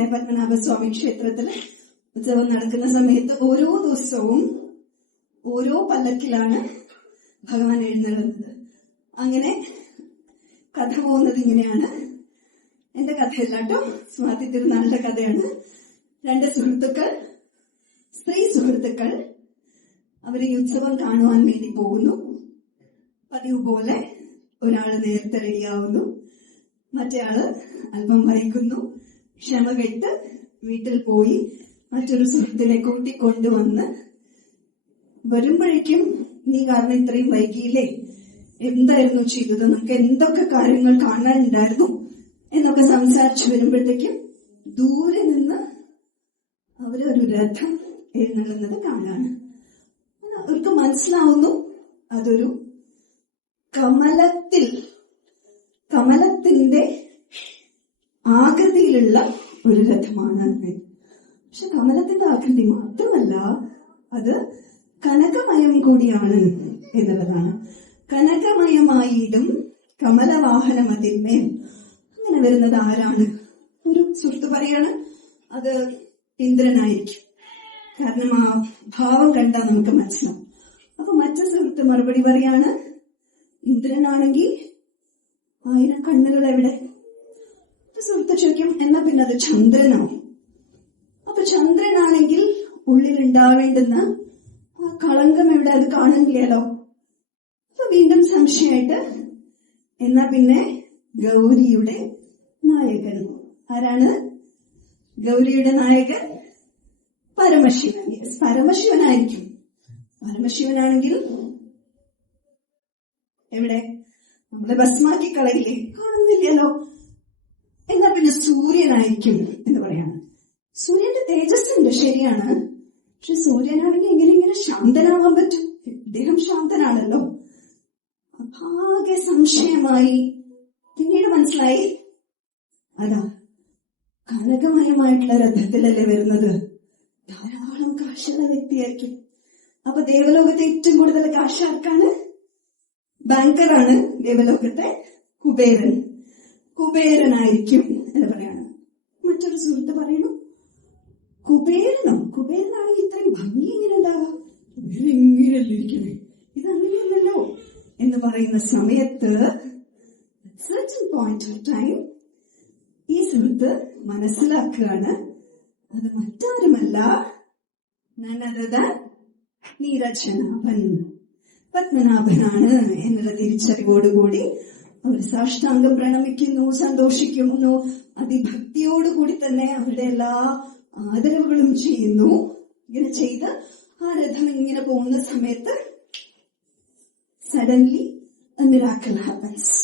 പത്മനാഭസ്വാമി ക്ഷേത്രത്തിൽ ഉത്സവം നടക്കുന്ന സമയത്ത് ഓരോ ദിവസവും ഓരോ പല്ലക്കിലാണ് ഭഗവാൻ എഴുന്നള്ളുന്നത്. അങ്ങനെ കഥ പോകുന്നത് ഇങ്ങനെയാണ്. എന്റെ കഥയല്ല കേട്ടോ സ്വാതി തിരുനാളിന്റെ കഥയാണ്. രണ്ട് സുഹൃത്തുക്കൾ സ്ത്രീ സുഹൃത്തുക്കൾ അവർ ഉത്സവം കാണുവാൻ വേണ്ടി പോകുന്നു. പതിവ് പോലെ ഒരാൾ നേരത്തെ റെഡിയാവുന്നു. മറ്റേയാൾ അല്പം വൈകുന്നു ക്ഷമ കെട്ട് വീട്ടിൽ പോയി മറ്റൊരു സുഹൃത്തിനെ കൂട്ടി കൊണ്ടുവന്ന് വരുമ്പോഴേക്കും നീ കാരണം ഇത്രയും വൈകിയില്ലേ? എന്തായിരുന്നു ചെയ്തത്? നമുക്ക് എന്തൊക്കെ കാര്യങ്ങൾ കാണാനുണ്ടായിരുന്നു? എന്നൊക്കെ സംസാരിച്ചു വരുമ്പോഴത്തേക്കും ദൂരെ നിന്ന് അവരൊരു രഥം എഴുന്നള്ളുന്നത് കാണാണ്. അവർക്ക് മനസ്സിലാവുന്നു. അതൊരു കമലത്തിൽ കമലത്തിന്റെ ആകൃതിയിലുള്ള ഒരു രഥമാണ്. പക്ഷെ കമലത്തിന്റെ ആകൃതി മാത്രമല്ല അത് കനകമയം കൂടിയാണ് എന്നുള്ളതാണ്. കനകമയമായിടും കമലവാഹനം അതിന്മേൽ അങ്ങനെ വരുന്നത് ആരാണ്? ഒരു സുഹൃത്ത് പറയാണ് അത് ഇന്ദ്രനായിരിക്കും. കാരണം ആ ഭാവം കണ്ടാൽ നമുക്ക് മനസ്സിലാവും. അപ്പൊ മറ്റു സുഹൃത്ത് മറുപടി പറയാണ് ഇന്ദ്രനാണെങ്കിൽ ആയിരം കണ്ണുകൾ എവിടെ? സുഹൃത്ത് ചോദിക്കും എന്നാ പിന്നെ അത് ചന്ദ്രനോ അപ്പൊ ചന്ദ്രനാണെങ്കിൽ ഉള്ളിൽ ഉണ്ടാവേണ്ടെന്ന് ആ കളങ്കം എവിടെ അത് കാണുന്നില്ലല്ലോ അപ്പൊ വീണ്ടും സംശയമായിട്ട് എന്നാ പിന്നെ ഗൗരിയുടെ നായകൻ. ആരാണ്? ഗൗരിയുടെ നായകൻ പരമശിവൻ. പരമശിവനായിരിക്കും. പരമശിവനാണെങ്കിൽ എവിടെ? നമ്മളെ ഭസ്മാക്കി കളയില്ലേ? കാണുന്നില്ലല്ലോ. എന്നാ പിന്നെ സൂര്യനായിരിക്കും എന്ന് പറയാണ് സൂര്യന്റെ തേജസ് ഉണ്ട് ശരിയാണ്. പക്ഷെ സൂര്യനാണെങ്കിൽ എങ്ങനെ ഇങ്ങനെ ശാന്തനാവാൻ പറ്റും. ഇദ്ദേഹം ശാന്തനാണല്ലോ. ആകെ സംശയമായി. പിന്നീട് മനസ്സിലായി. അതാ കനകമയമായിട്ടുള്ള രഥത്തിലല്ലേ വരുന്നത്? ധാരാളം കാശുള്ള വ്യക്തിയായിരിക്കും. അപ്പൊ ദേവലോകത്തെ ഏറ്റവും കൂടുതൽ കാശാർക്കാണ് ബാങ്കറാണ് ദേവലോകത്തെ കുബേരൻ. കുബേരനായിരിക്കും എന്ന് പറയാണ്. മറ്റൊരു സുഹൃത്ത് പറയുന്നു കുബേരനോ കുബേരനാണെങ്കിൽ ഇത്രയും ഭംഗി എങ്ങനെ ഉണ്ടാകാം? ഇങ്ങനെയല്ലേ ഇരിക്കണേ ഇതങ്ങനെയല്ലല്ലോ എന്ന് പറയുന്ന സമയത്ത് certain പോയിന്റ് ഓഫ് ടൈം ഈ സുഹൃത്ത് മനസ്സിലാക്കുകയാണ് അത് മറ്റാരുമല്ല നീരജനാഭൻ പത്മനാഭനാണ് എന്നുള്ള തിരിച്ചറിവോടുകൂടി അവർ സാഷ്ടാംഗം പ്രണമിക്കുന്നു സന്തോഷിക്കുന്നു അതിഭക്തിയോടുകൂടി തന്നെ അവരുടെ എല്ലാ ആദരവുകളും ചെയ്യുന്നു. ഇങ്ങനെ ചെയ്ത് ആ രഥം ഇങ്ങനെ പോകുന്ന സമയത്ത് സഡൻലി a ഹാപ്പൻസ്